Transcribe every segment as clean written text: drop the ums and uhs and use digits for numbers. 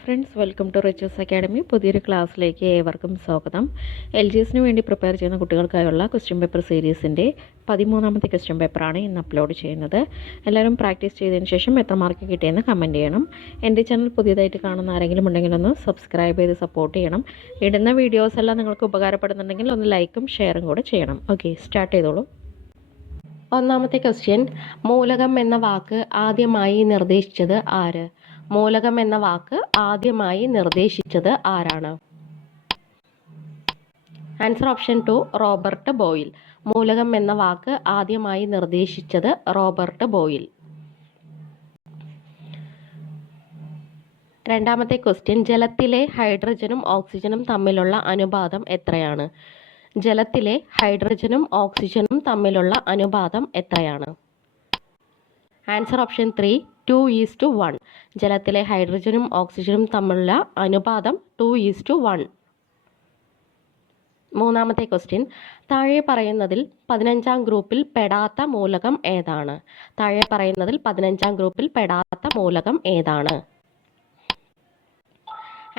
Friends, welcome to Riches Academy. പുതിയൊരു ക്ലാസ്സിലേക്ക് ഏവർക്കും സ്വാഗതം. LGSന് വേണ്ടി പ്രിപ്പയർ ചെയ്യുന്ന കുട്ടികൾക്കായുള്ള ക്വസ്റ്റ്യൻ പേപ്പർ സീരീസിൻ്റെ 13ാമത്തെ ക്വസ്റ്റ്യൻ പേപ്പറാണ് ഇന്ന് അപ്ലോഡ് ചെയ്യുന്നത്. എല്ലാവരും പ്രാക്ടീസ് ചെയ്തതിന് ശേഷം എത്ര മാർക്ക് കിട്ടിയെന്ന് കമൻറ്റ് ചെയ്യണം. എൻ്റെ ചാനൽ പുതിയതായിട്ട് കാണുന്ന ആരെങ്കിലും ഉണ്ടെങ്കിൽ ഒന്ന് സബ്സ്ക്രൈബ് ചെയ്ത് സപ്പോർട്ട് ചെയ്യണം. ഇടുന്ന വീഡിയോസ് എല്ലാം നിങ്ങൾക്ക് ഉപകാരപ്പെടുന്നുണ്ടെങ്കിൽ ഒന്ന് ലൈക്കും ഷെയറും കൂടെ ചെയ്യണം. ഓക്കെ, സ്റ്റാർട്ട് ചെയ്തോളൂ. ഒന്നാമത്തെ ക്വസ്റ്റ്യൻ, മൂലകം എന്ന വാക്ക് ആദ്യമായി നിർദ്ദേശിച്ചത് ആര്? മൂലകം എന്ന വാക്ക് ആദ്യമായി നിർദ്ദേശിച്ചത് ആരാണ്? Answer option 2, Robert Boyle. മൂലകം എന്ന വാക്ക് ആദ്യമായി നിർദ്ദേശിച്ചത് റോബർട്ട് ബോയിൽ. രണ്ടാമത്തെ ക്വസ്റ്റ്യൻ, ജലത്തിലെ ഹൈഡ്രജനും ഓക്സിജനും തമ്മിലുള്ള അനുപാതം എത്രയാണ്? ജലത്തിലെ ഹൈഡ്രജനും ഓക്സിജനും തമ്മിലുള്ള അനുപാതം എത്രയാണ്? Answer option 3, 2:1. ജലത്തിലെ ഹൈഡ്രജനും ഓക്സിജനും തമ്മിലുള്ള അനുപാതം 2:1. മൂന്നാമത്തെ ക്വസ്റ്റ്യൻ, താഴെ പറയുന്നതിൽ 15ാം ഗ്രൂപ്പിൽ പെടാത്ത മൂലകം ഏതാണ്? താഴെ പറയുന്നതിൽ 15ാം ഗ്രൂപ്പിൽ പെടാത്ത മൂലകം ഏതാണ്?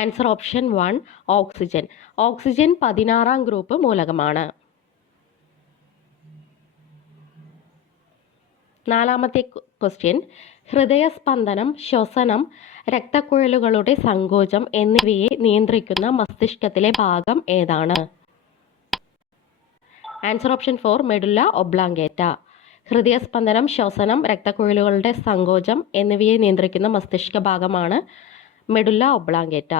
Answer option 1, oxygen. Oxygen 16ാം group മൂലകമാണ്. നാലാമത്തെ ക്വസ്റ്റ്യൻ, ഹൃദയസ്പന്ദനം, ശ്വസനം, രക്തക്കുഴലുകളുടെ സങ്കോചം എന്നിവയെ നിയന്ത്രിക്കുന്ന മസ്തിഷ്കത്തിലെ ഭാഗം ഏതാണ്? Answer option 4, medulla oblongata. ഹൃദയസ്പന്ദനം, ശ്വസനം, രക്തക്കുഴലുകളുടെ സങ്കോചം എന്നിവയെ നിയന്ത്രിക്കുന്ന മസ്തിഷ്ക ഭാഗമാണ് മെഡുല്ല ഒബ്ലാങ്കേറ്റ.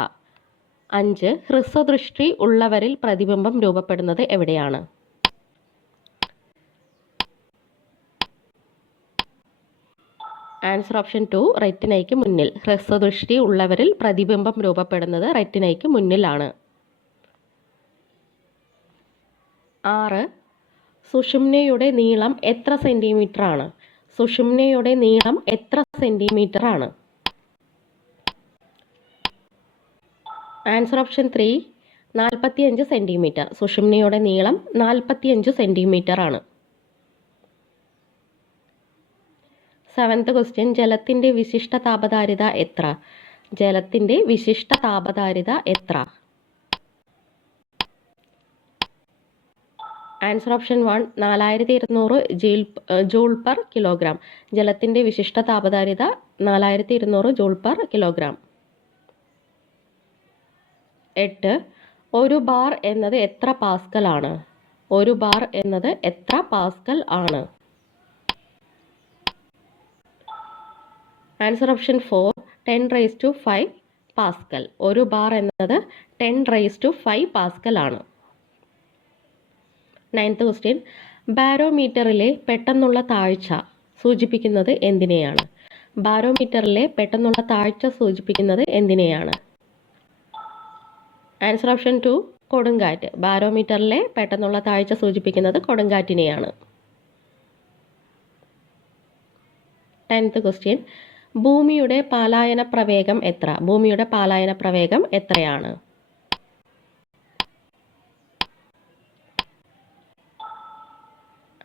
5, ഹ്രസ്വദൃഷ്ടി ഉള്ളവരിൽ പ്രതിബിംബം രൂപപ്പെടുന്നത് എവിടെയാണ്? ആൻസർ ഓപ്ഷൻ 2, റെറ്റിനയ്ക്ക് മുന്നിൽ. ഹ്രസ്വദൃഷ്ടി ഉള്ളവരിൽ പ്രതിബിംബം രൂപപ്പെടുന്നത് റെറ്റിനയ്ക്ക് മുന്നിലാണ്. 6, സുഷുമ്നയുടെ നീളം എത്ര സെന്റിമീറ്റർ ആണ്? സുഷുമ്നയുടെ നീളം എത്ര സെന്റിമീറ്റർ ആണ്? Answer option 3, 45 centimetre. സുഷുമ്നയുടെ നീളം 45 സെന്റിമീറ്റർ ആണ്. 7th ക്വസ്റ്റ്യൻ, ജലത്തിന്റെ വിശിഷ്ട താപധാരിത എത്ര? ജലത്തിന്റെ വിശിഷ്ട താപധാരിത എത്ര? Answer option 1, 4200 joule per kilogram. ജലത്തിന്റെ വിശിഷ്ട താപധാരിത 4200 ജൂൾ പെർ കിലോഗ്രാം. 8, ഒരു ബാർ എന്നത് എത്ര പാസ്കൽ ആണ്? ഒരു ബാർ എന്നത് എത്ര പാസ്കൽ ആണ്? Answer option 4, 10⁵ Pascal. ഒരു ബാർ എന്നത് 10⁵ പാസ്കൽ ആണ്. 9th ക്വസ്റ്റ്യൻ, ബാരോമീറ്ററിലെ പെട്ടെന്നുള്ള താഴ്ച സൂചിപ്പിക്കുന്നത് എന്തിനെയാണ്? ബാരോമീറ്ററിലെ പെട്ടെന്നുള്ള താഴ്ച സൂചിപ്പിക്കുന്നത് എന്തിനെയാണ്? ആൻസർ ഓപ്ഷൻ 2, കൊടുങ്കാറ്റ്. ബാരോമീറ്ററിലെ പെട്ടെന്നുള്ള താഴ്ച സൂചിപ്പിക്കുന്നത് കൊടുങ്കാറ്റിനെയാണ്. 10th ക്വസ്റ്റ്യൻ, ഭൂമിയുടെ പാലായന പ്രവേഗം എത്ര? ഭൂമിയുടെ പാലായന പ്രവേഗം എത്രയാണ്?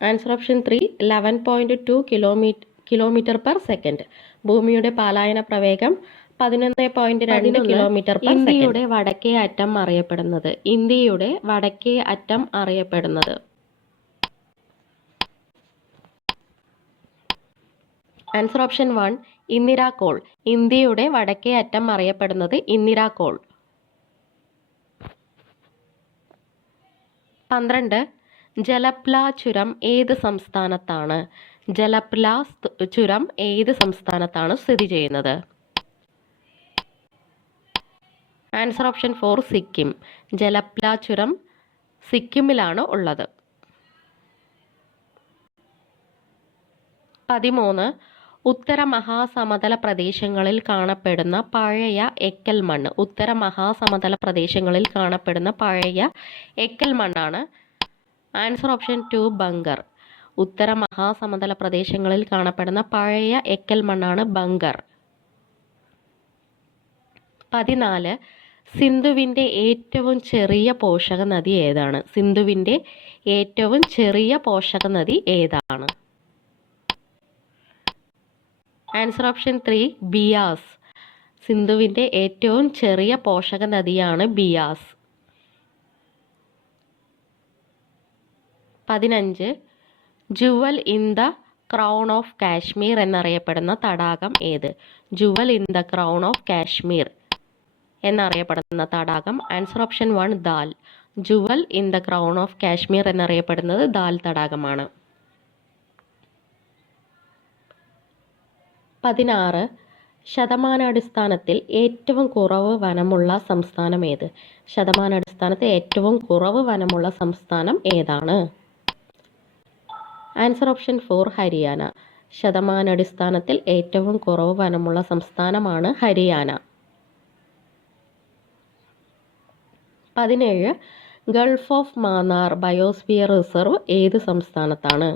Answer option 3, 11.2 kilometre per second. ഭൂമിയുടെ പാലായന പ്രവേഗം 11.2 കിലോമീറ്റർ പെർ സെക്കൻഡ്. ഇന്ത്യയുടെ വടക്കേ അറ്റം അറിയപ്പെടുന്നത്? ഇന്ത്യയുടെ വടക്കേ അറ്റം അറിയപ്പെടുന്നത്? Answer option 1, ഇന്ദിരാകോൾ. ഇന്ത്യയുടെ വടക്കേ അറ്റം അറിയപ്പെടുന്നത് ഇന്ദിരാകോൾ. 12, ജലപ്ല ചുരം ഏത് സംസ്ഥാനത്താണ്? ജലപ്ല ചുരം ഏത് സംസ്ഥാനത്താണ് സ്ഥിതി ചെയ്യുന്നത്? Answer option 4, Sikkim. ജലപ്ല ചുരം സിക്കിമിലാണ് ഉള്ളത്. 13, ഉത്തര മഹാസമതല പ്രദേശങ്ങളിൽ കാണപ്പെടുന്ന പഴയ എക്കൽ മണ്ണ്. ഉത്തര മഹാസമതല പ്രദേശങ്ങളിൽ കാണപ്പെടുന്ന പഴയ എക്കൽ മണ്ണാണ്. Answer option 2, Bhangar. ഉത്തര മഹാസമതല പ്രദേശങ്ങളിൽ കാണപ്പെടുന്ന പഴയ എക്കൽ മണ്ണാണ് ബങ്കർ. 14, സിന്ധുവിൻ്റെ ഏറ്റവും ചെറിയ പോഷക നദി ഏതാണ്? സിന്ധുവിൻ്റെ ഏറ്റവും ചെറിയ പോഷക നദി ഏതാണ്? Answer option 3, Beas. സിന്ധുവിൻ്റെ ഏറ്റവും ചെറിയ പോഷക നദിയാണ് Beas. 15. Jual in the crown of Kashmir എന്നറിയപ്പെടുന്ന തടാകം ഏത്? Jual in the crown of Kashmir എന്നറിയപ്പെടുന്ന തടാകം. Answer option 1 dal. Jual in the crown of Kashmir എന്നറിയപ്പെടുന്നത് ദാൽ തടാകമാണ്. 16. ശതമാനാടിസ്ഥാനത്തിൽ ഏറ്റവും കുറവ് വനമുള്ള സംസ്ഥാനം ഏത്? ശതമാനാടിസ്ഥാനത്തിൽ ഏറ്റവും കുറവ് വനമുള്ള സംസ്ഥാനം ഏതാണ്? Answer option 4 Haryana. ശതമാനാടിസ്ഥാനത്തിൽ ഏറ്റവും കുറവ് വനമുള്ള സംസ്ഥാനമാണ് Haryana. 17. Gulf of Mannar biosphere reserve ഏത് സംസ്ഥാനത്താണ്?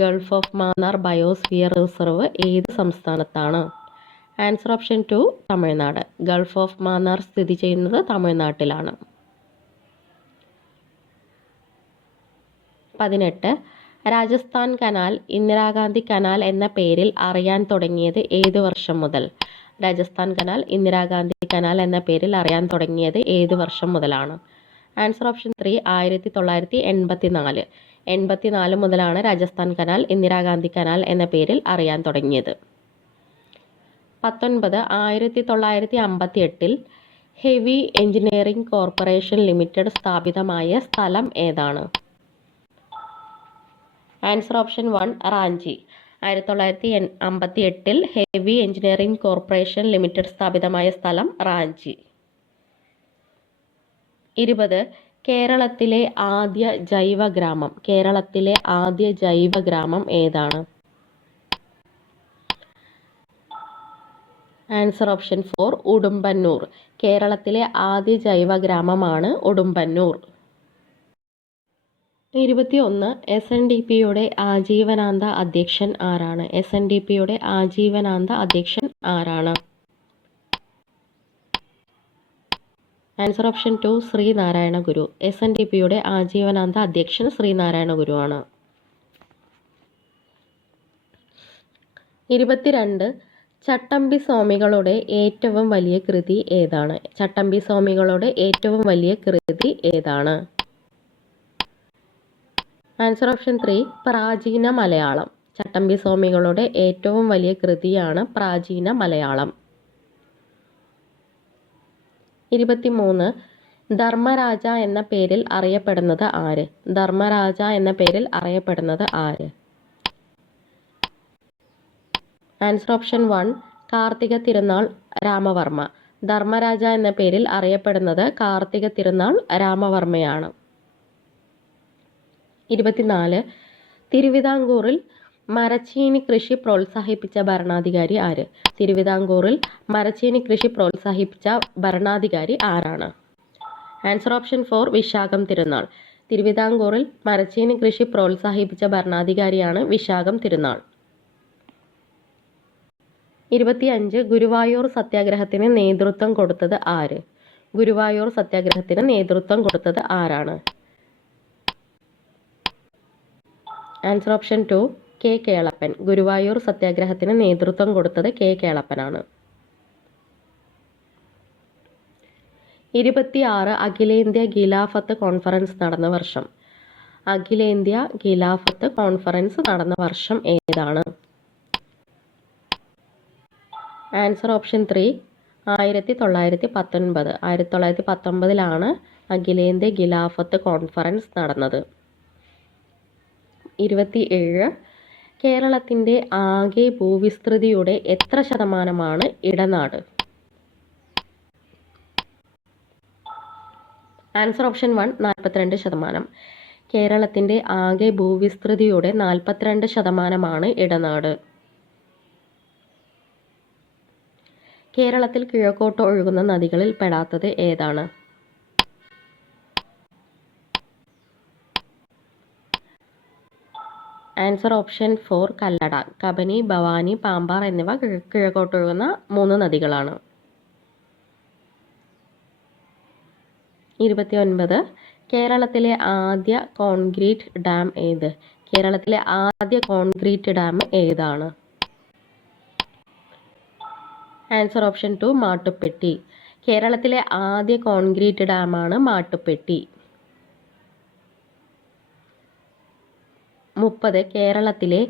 Gulf of Mannar biosphere reserve ഏത് സംസ്ഥാനത്താണ്? Answer option 2 Tamil Nadu. Gulf of Mannar സ്ഥിതി ചെയ്യുന്നത് തമിഴ്നാട്ടിലാണ്. 18. രാജസ്ഥാൻ കനാൽ ഇന്ദിരാഗാന്ധി കനാൽ എന്ന പേരിൽ അറിയാൻ തുടങ്ങിയത് ഏത് വർഷം മുതൽ? രാജസ്ഥാൻ കനാൽ ഇന്ദിരാഗാന്ധി കനാൽ എന്ന പേരിൽ അറിയാൻ തുടങ്ങിയത് ഏത് വർഷം മുതലാണ്? Answer option 3 1984. 84 മുതലാണ് രാജസ്ഥാൻ കനാൽ ഇന്ദിരാഗാന്ധി കനാൽ എന്ന പേരിൽ അറിയാൻ തുടങ്ങിയത്. 19. 1958 ഹെവി എഞ്ചിനീയറിംഗ് കോർപ്പറേഷൻ ലിമിറ്റഡ് സ്ഥാപിതമായ സ്ഥലം ഏതാണ്? Answer option 1 Ranchi. 1958 heavy engineering corporation limited സ്ഥാപിതമായ സ്ഥലം റാഞ്ചി. 20. കേരളത്തിലെ ആദ്യ ജൈവ ഗ്രാമം. കേരളത്തിലെ ആദ്യ ജൈവ ഗ്രാമം ഏതാണ്? Answer option 4 Udumbannoor. കേരളത്തിലെ ആദ്യ ജൈവ ഗ്രാമമാണ് ഉടുമ്പന്നൂർ. 21. SNDPയുടെ ആജീവനാന്ത അധ്യക്ഷൻ ആരാണ്? SNDPയുടെ ആജീവനാന്ത അധ്യക്ഷൻ ആരാണ്? ആൻസർ ഓപ്ഷൻ 2 ശ്രീനാരായണ ഗുരു. SNDPയുടെ ആജീവനാന്ത അധ്യക്ഷൻ ശ്രീനാരായണ ഗുരു ആണ്. 22. ചട്ടമ്പി സ്വാമികളുടെ ഏറ്റവും വലിയ കൃതി ഏതാണ്? ചട്ടമ്പി സ്വാമികളുടെ ഏറ്റവും വലിയ കൃതി ഏതാണ്? ആൻസർ ഓപ്ഷൻ 3 പ്രാചീന മലയാളം. ചട്ടമ്പി സ്വാമികളുടെ ഏറ്റവും വലിയ കൃതിയാണ് പ്രാചീന മലയാളം. 23. ധർമ്മരാജ എന്ന പേരിൽ അറിയപ്പെടുന്നത് ആര്? ധർമ്മരാജ എന്ന പേരിൽ അറിയപ്പെടുന്നത് ആര്? Answer option 1 Karthika Thirunal Ramavarma. ധർമ്മരാജ എന്ന പേരിൽ അറിയപ്പെടുന്നത് കാർത്തിക തിരുനാൾ രാമവർമ്മയാണ്. 24. തിരുവിതാംകൂറിൽ മരച്ചീനി കൃഷി പ്രോത്സാഹിപ്പിച്ച ഭരണാധികാരി ആര്? തിരുവിതാംകൂറിൽ മരച്ചീനി കൃഷി പ്രോത്സാഹിപ്പിച്ച ഭരണാധികാരി ആരാണ്? ആൻസർ ഓപ്ഷൻ 4 വിശാഖം തിരുനാൾ. തിരുവിതാംകൂറിൽ മരച്ചീനി കൃഷി പ്രോത്സാഹിപ്പിച്ച ഭരണാധികാരിയാണ് വിശാഖം തിരുനാൾ. 25. ഗുരുവായൂർ സത്യാഗ്രഹത്തിന് നേതൃത്വം കൊടുത്തത് ആര്? ഗുരുവായൂർ സത്യാഗ്രഹത്തിന് നേതൃത്വം കൊടുത്തത് ആരാണ്? Answer option 2 K Kelappan. Guruvayur സത്യാഗ്രഹത്തിന് നേതൃത്വം കൊടുത്തത് കെ കേളപ്പനാണ്. 26. അഖിലേന്ത്യാ ഖിലാഫത്ത് കോൺഫറൻസ് നടന്ന വർഷം. അഖിലേന്ത്യാ ഖിലാഫത്ത് കോൺഫറൻസ് നടന്ന വർഷം ഏതാണ്? Answer option 3 1919. 1919 അഖിലേന്ത്യാ ഖിലാഫത്ത് കോൺഫറൻസ് നടന്നത്. 27. കേരളത്തിൻ്റെ ആകെ ഭൂവിസ്തൃതിയുടെ എത്ര ശതമാനമാണ് ഇടനാട്? Answer option 1 42%. കേരളത്തിൻ്റെ ആകെ ഭൂവിസ്തൃതിയുടെ 42% ഇടനാട്. കേരളത്തിൽ കിഴക്കോട്ട് ഒഴുകുന്ന നദികളിൽ പെടാത്തത് ഏതാണ്? Answer option 4 Kallada. കബനി, ഭവാനി, പാമ്പാർ എന്നിവ കിഴക്കോട്ടൊഴുകുന്ന 3 നദികളാണ്. 29. കേരളത്തിലെ ആദ്യ കോൺക്രീറ്റ് ഡാം ഏത്? കേരളത്തിലെ ആദ്യ കോൺക്രീറ്റ് ഡാം ഏതാണ്? Answer option 2 Mattupetty. കേരളത്തിലെ ആദ്യ കോൺക്രീറ്റ് ഡാമാണ് മാട്ടുപ്പെട്ടി. 30. കേരളത്തിലെ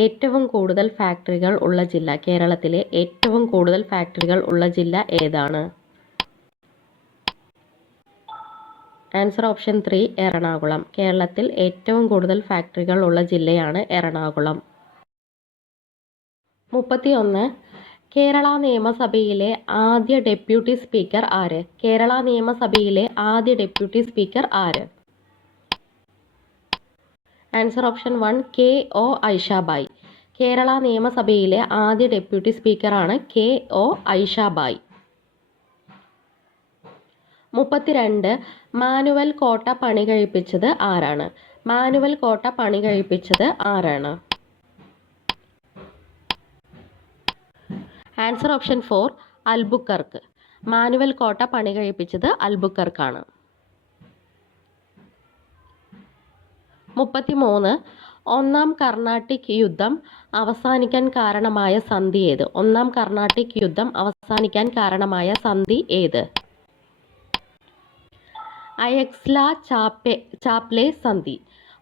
ഏറ്റവും കൂടുതൽ ഫാക്ടറികൾ ഉള്ള ജില്ല. കേരളത്തിലെ ഏറ്റവും കൂടുതൽ ഫാക്ടറികൾ ഉള്ള ജില്ല ഏതാണ്? Answer option 3 Ernakulam. കേരളത്തിൽ ഏറ്റവും കൂടുതൽ ഫാക്ടറികൾ ഉള്ള ജില്ലയാണ് എറണാകുളം. 31. കേരള നിയമസഭയിലെ ആദ്യ ഡെപ്യൂട്ടി സ്പീക്കർ ആര്? കേരള നിയമസഭയിലെ ആദ്യ ഡെപ്യൂട്ടി സ്പീക്കർ ആര്? Answer option 1 KO ഐഷാബായ്. കേരള നിയമസഭയിലെ ആദ്യ ഡെപ്യൂട്ടി സ്പീക്കറാണ് KO ഐഷാബായ്. 32. മാനുവൽ കോട്ട പണി കഴിപ്പിച്ചത് ആരാണ്? മാനുവൽ കോട്ട പണി കഴിപ്പിച്ചത് ആരാണ്? Answer option 4 Albuquerque. മാനുവൽ കോട്ട പണി കഴിപ്പിച്ചത് അൽബുക്കർക്കാണ്. 33. ഒന്നാം കർണാട്ടിക് യുദ്ധം അവസാനിക്കാൻ കാരണമായ സന്ധി ഏത്? ഒന്നാം കർണാട്ടിക് യുദ്ധം അവസാനിക്കാൻ കാരണമായ സന്ധി ഏത്? അയക്സ്ല ചാപ്ലെ സന്ധി.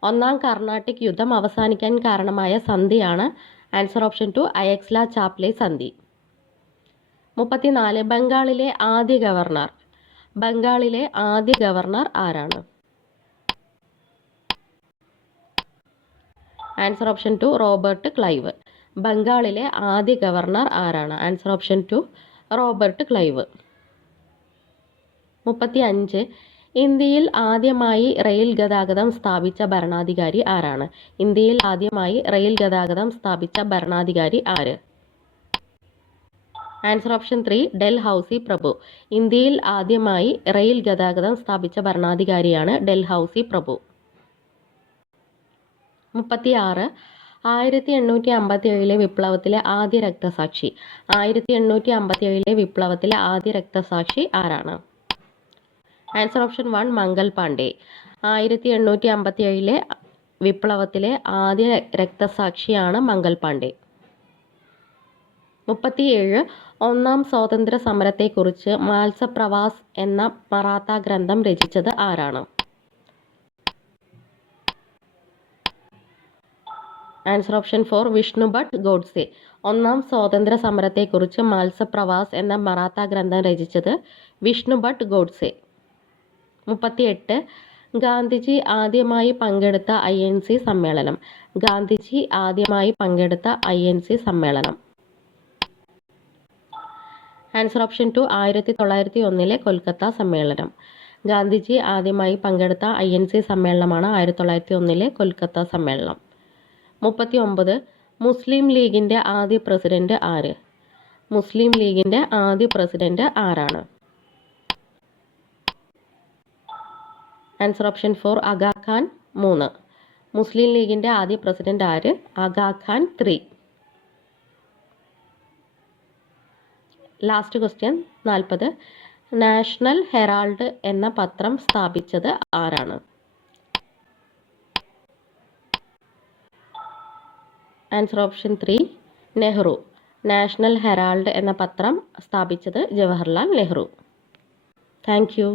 ഒന്നാം കർണാട്ടിക് യുദ്ധം അവസാനിക്കാൻ കാരണമായ സന്ധിയാണ് ആൻസർ ഓപ്ഷൻ 2 അയക്സ്ല ചാപ്ലെ സന്ധി. 34. ബംഗാളിലെ ആദ്യ ഗവർണർ. ബംഗാളിലെ ആദ്യ ഗവർണർ ആരാണ്? Answer option 2 Robert Clive. ബംഗാളിലെ ആദ്യ ഗവർണർ ആരാണ്? Answer option 2 Robert Clive. 35. ഇന്ത്യയിൽ ആദ്യമായി റെയിൽ ഗതാഗതം സ്ഥാപിച്ച ഭരണാധികാരി ആരാണ്? ഇന്ത്യയിൽ ആദ്യമായി റെയിൽ ഗതാഗതം സ്ഥാപിച്ച ഭരണാധികാരി ആര്? ആൻസർ ഓപ്ഷൻ 3 ഡൽഹൌസി പ്രഭു. ഇന്ത്യയിൽ ആദ്യമായി റെയിൽ ഗതാഗതം സ്ഥാപിച്ച ഭരണാധികാരിയാണ് ഡൽഹൌസി പ്രഭു. 36. 1857 വിപ്ലവത്തിലെ ആദ്യ രക്തസാക്ഷി. 1857 വിപ്ലവത്തിലെ ആദ്യ രക്തസാക്ഷി ആരാണ്? Answer option 1 Mangal Pandey. 1857 വിപ്ലവത്തിലെ ആദ്യ രക്തസാക്ഷിയാണ് മംഗൽ പാണ്ഡെ. 37. ഒന്നാം സ്വാതന്ത്ര്യ സമരത്തെക്കുറിച്ച് മാത്സപ്രവാസ് എന്ന മറാത്ത ഗ്രന്ഥം രചിച്ചത് ആരാണ്? Answer option 4 Vishnu Bhatt Godse. ഒന്നാം സ്വാതന്ത്ര്യ സമരത്തെക്കുറിച്ച് മാത്സപ്രവാസ് എന്ന മറാത്ത ഗ്രന്ഥം രചിച്ചത് വിഷ്ണു ഭട്ട് ഗോഡ്സെ. 38. ഗാന്ധിജി ആദ്യമായി പങ്കെടുത്ത INC സമ്മേളനം. ഗാന്ധിജി ആദ്യമായി പങ്കെടുത്ത INC സമ്മേളനം. ആൻസർ ഓപ്ഷൻ 2 1901 കൊൽക്കത്ത സമ്മേളനം. ഗാന്ധിജി ആദ്യമായി പങ്കെടുത്ത INC സമ്മേളനമാണ് 1901 കൊൽക്കത്ത സമ്മേളനം. 39. മുസ്ലിം ലീഗിൻ്റെ ആദ്യ പ്രസിഡന്റ് ആര്? മുസ്ലിം ലീഗിൻ്റെ ആദ്യ പ്രസിഡന്റ് ആരാണ്? Answer option 4 Aga Khan 3. മുസ്ലിം ലീഗിൻ്റെ ആദ്യ പ്രസിഡന്റ് ആര്? Aga Khan 3. Last question 40. National Herald എന്ന പത്രം സ്ഥാപിച്ചത് ആരാണ്? Answer option 3 Nehru. National Herald എന്ന പത്രം സ്ഥാപിച്ചത് ജവഹർലാൽ നെഹ്റു. Thank you.